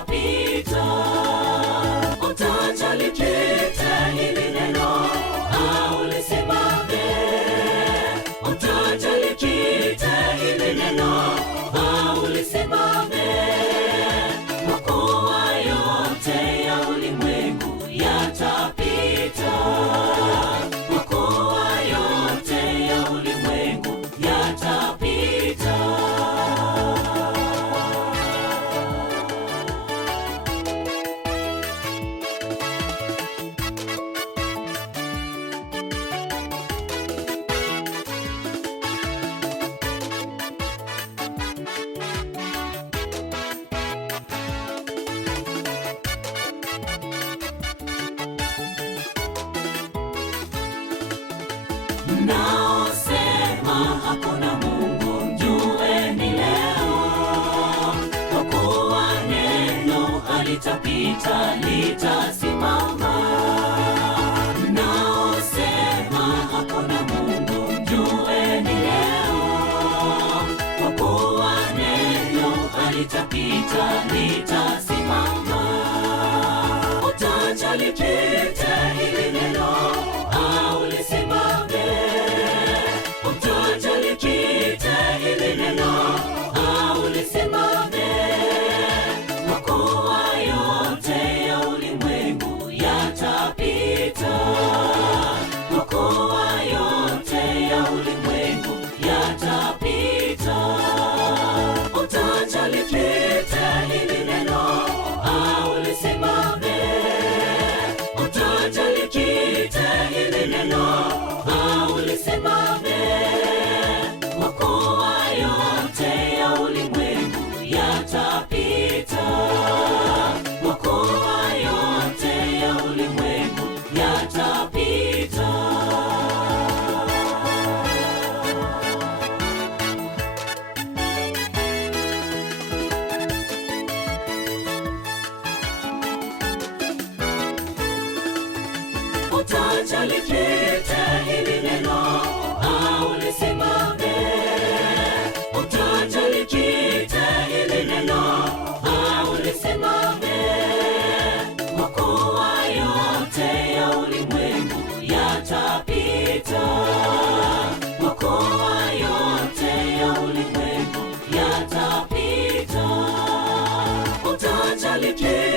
yatapita. Utaja lipite hili neno au lisimame. Utaja lipite hili neno au lisimame. Makuwa yote ya ulimwengu yatapita. Makuwa yote ya ulimwengu yatapita. Mnaosema hakuna Mungu, mjueni leo, kwa kuwa neno halitapita, litasimama. Mnaosema hakuna Mungu, mjueni leo, kwa kuwa neno halitapita, litasimama. Utaja lipite hili neno au lisimame. Utaja lipite hili neno au lisimame. Makuwa yote ya ulimwengu yatapita. Makuwa yote ya ulimwengu yatapita. Utaja lipite hili neno au lisimame. Utaja lipite hili neno au lisimame. Makuwa yote ya ulimwengu yatapita. Makuwa yote ya ulimwengu yatapita. Utaja lipite hili neno au lisimame. Utaja lipite hili neno au lisimame. Makuwa yote ya ulimwengu yatapita. Makuwa yote ya ulimwengu yatapita. Utaja lipite